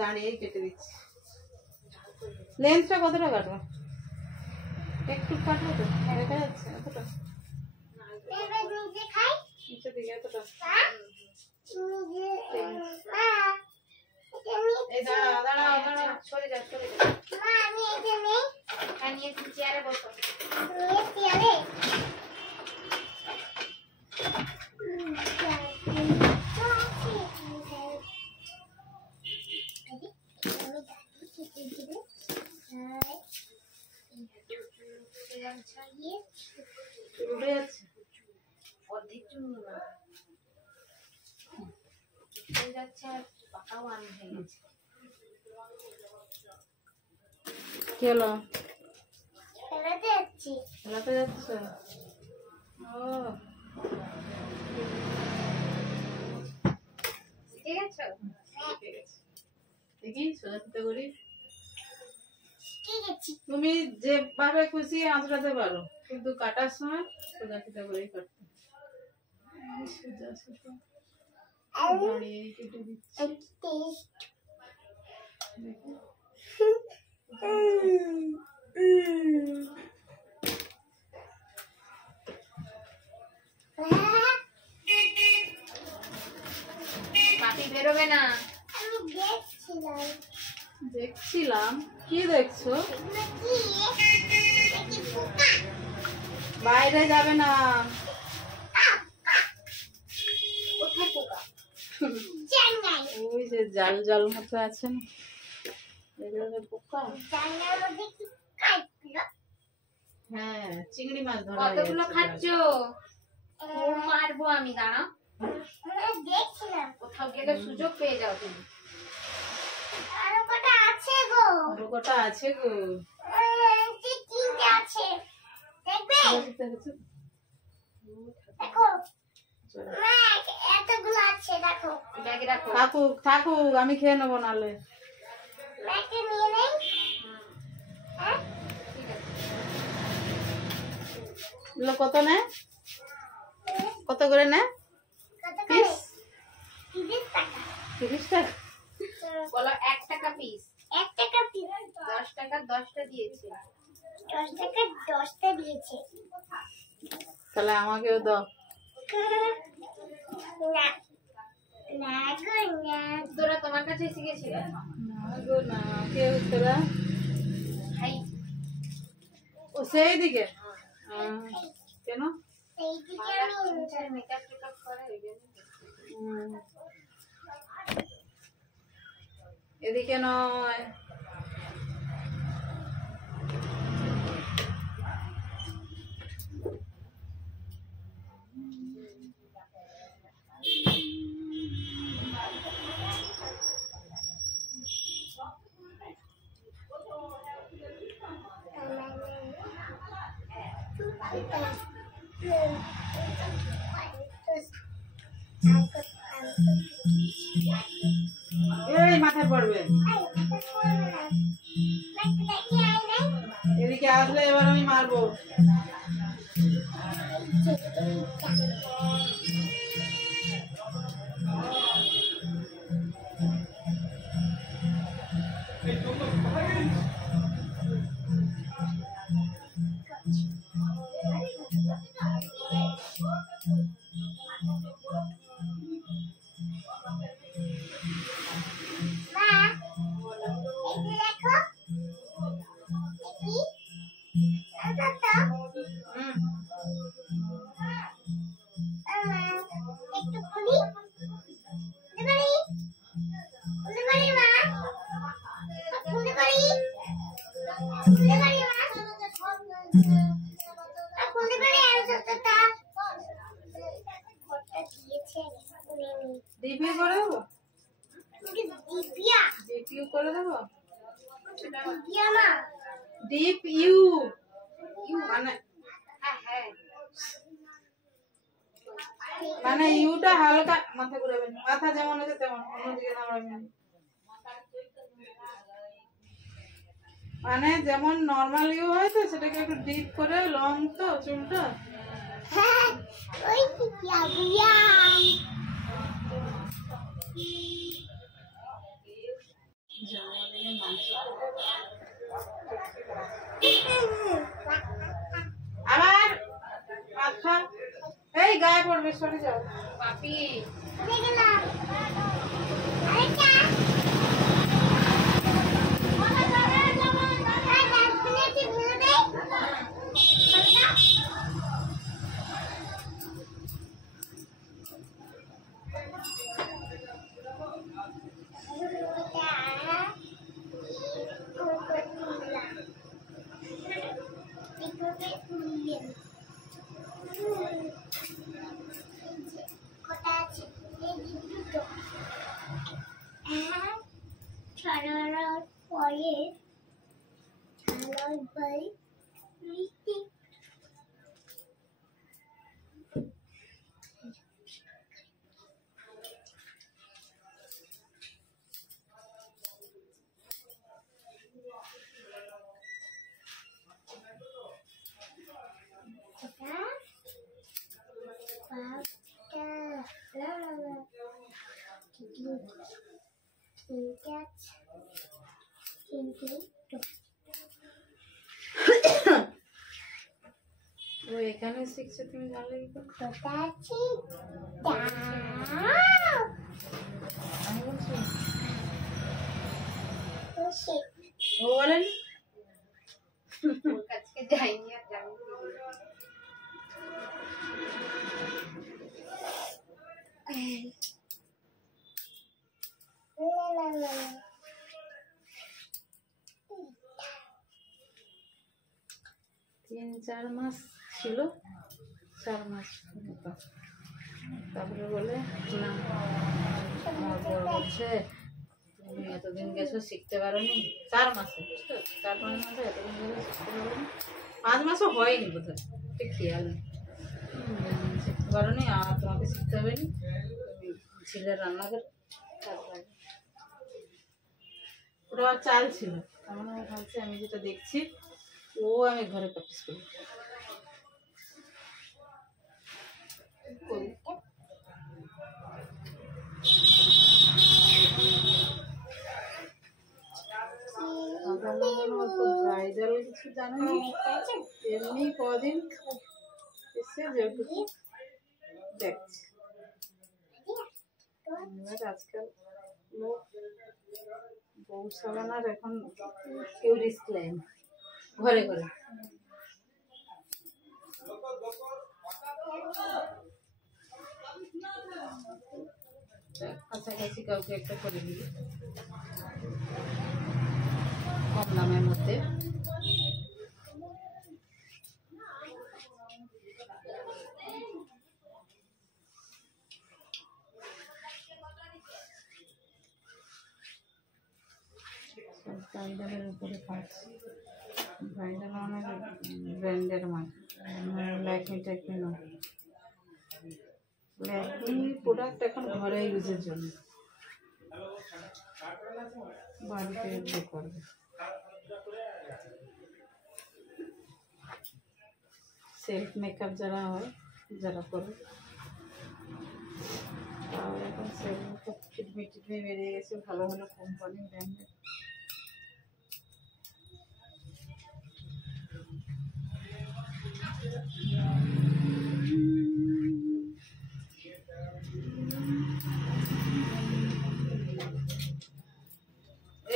দাঁড়িয়েই কেটে দিচ্ছি। লেন্থটা কতটা কাটবো? একটু কাটবো তো, দেখা যাচ্ছে এতটা নিচে দিকে এতটা। এই দাঁড়াও দাঁড়াও দাঁড়াও, সরে যা সরে যা। আমি এখানে নিয়ে চেয়ারে বসো। চেয়ারে উঠে যাচ্ছে অর্ধেক চুল যাচ্ছে আর পাকাও আনি হয়ে গেছে। কি হলো? খেলাতে যাচ্ছি। খেলাতে যাচ্ছে? ও শিখে গেছো? দেখি সোজা সুতো করি। তুমি যেভাবে খুশি আঁচড়াতে পারো, কিন্তু কাটার সময় সোজা সুতো করেই কাটতে। সোজা সুতো দাঁড়িয়ে কেটে দিচ্ছি। পাটি বেরোবে না। আমি দেখছিলাম। কি দেখছো? বাইরে যাবে না। কোথায় পোকা? ওই যে জাল জাল মতো আছে না, এগুলো পোকা। হ্যাঁ, চিংড়ি মাছ ধরা। কতগুলো খাচ্ছো? মারবো আমি, দাঁড়া। দেখছিলাম কোথাও গেলে সুযোগ পেয়ে যাও তুমি। আরো কটা আছে গো। আরো কটা আছে গো। তিনটে আছে, দেখবে? দেখো এতগুলো আছে, দেখো। থাকুক থাকুক, আমি খেয়ে নেবো নালে। ব্যাগটা নিয়ে নেই। হ্যাঁ কত নেয়? কত করে নেয়? পিস 30 টাকা। 30 টাকা? বলো 1 টাকা পিস। 1 টাকা পিস। 10 টাকা 10টা দিয়েছে। 10 টাকা 10টা দিয়েছে। তাহলে আমাকেও দাও। না না গো না। তোরা তোমার কাছে শিখেছিল? না গো না, কেউ তোরা হাই ও সেই দিকে। কেন? এইদিকে আমি মেকআপ টেকআপ করে এদিকে নয়। এই মাথায় পড়বে। এদিকে আসলে এবার আমি মারবো। ডিপি করে দেবো? ডিপিউ করে দেবো? ডিপ ইউ মানে মানে ইউটা হালকা মাথা ঘুরাবেন, মাথা যেমন আছে তেমন, অন্যদিকে নামাবেন। মানে যেমন নরমাল ইউ হয় তো, সেটাকে একটু ডিপ করে, লং তো চুলটা। সরে যাও পাপি চলে গেলাম। আরে চা। ছড়ানোর পরে ছানার বাই মিষ্টি ও এখানে শিখছে তুমি জানলে কি করে? আমি বলছি ও বলেন ওর কাছে যাইনি আর যাবো তিন চার মাস ছিল 4 মাস মতো তারপরে বলে না আমার বড় বলছে তুমি এতদিন গেছো শিখতে পারোনি 4 মাসে বুঝছো 4-5 মাসে এতদিন গেছো শিখতে পারোনি 5 মাসও হয়নি বোধহয় ঠিক খেয়াল নেই শিখতে পারোনি আর তোমাকে শিখতে হবে নি তুমি ছিলে রান্না করে তারপরে ওটা চাল ছিল আমার ভাবছে আমি যেটা দেখছি ও আমি ঘরে প্র্যাকটিস করি ব্রাইডাল কিছু জানো না এমনি কদিন এসে যেটুকু দেখছি আজকাল লোক বউ সাজানোর এখন কেউ রিস্ক নেয় না ঘরে ঘরে কাছাকাছি কাউকে একটা করে দিই কম দামের মধ্যে ব্রাইডালের উপরে কাজ ব্রাইডাল অনেক ব্র্যান্ডের মাল ল্যাকমি ট্যাকমি নয় ল্যাকমি প্রোডাক্ট এখন ঘরে ইউজের জন্য বাড়িতে ইউজ করবে সেলফ মেকআপ যারা হয় যারা করে আর এখন সেলফ মেকআপ টিটমি বেরিয়ে গেছে ভালো ভালো কোম্পানি ব্র্যান্ডের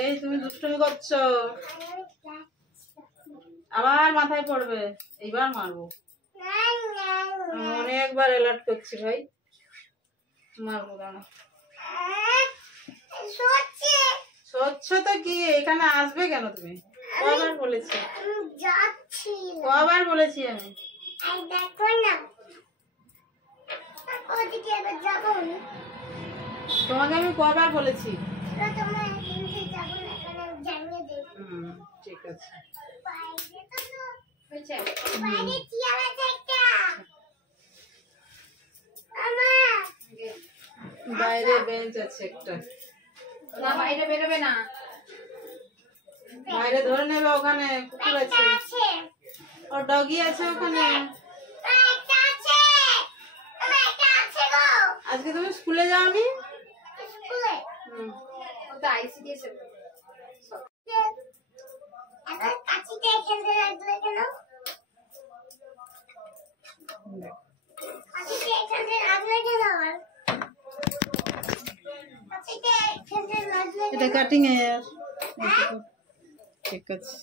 এই তুমি দুষ্টুমি করছো আবার মাথায় পড়বে এইবার মারবো অনেকবার অ্যালার্ট করছি ভাই মারবো দাঁড়া স্বচ্ছ তো কি এখানে আসবে কেন তুমি কবার বলেছি কবার বলেছি আমি তোমাকে আমি কবার বলেছি ঠিক আছে বাইরে বেঞ্চ আছে একটা না বাইরে বেরোবে না বাইরে ধরে নেবে ওখানে কুকুর আছে और डॉगी আছে ওখানে আজকে তুমি স্কুলে যাওনি স্কুলে ও তো আইসিডিএস এর এখন কাচিটা এখানে রাখলে কেন কাচিটা এখানে রাত লাগে না আমার কাছিতে এখানে রাত লাগে এটা কাটিং এর ঠিক আছে।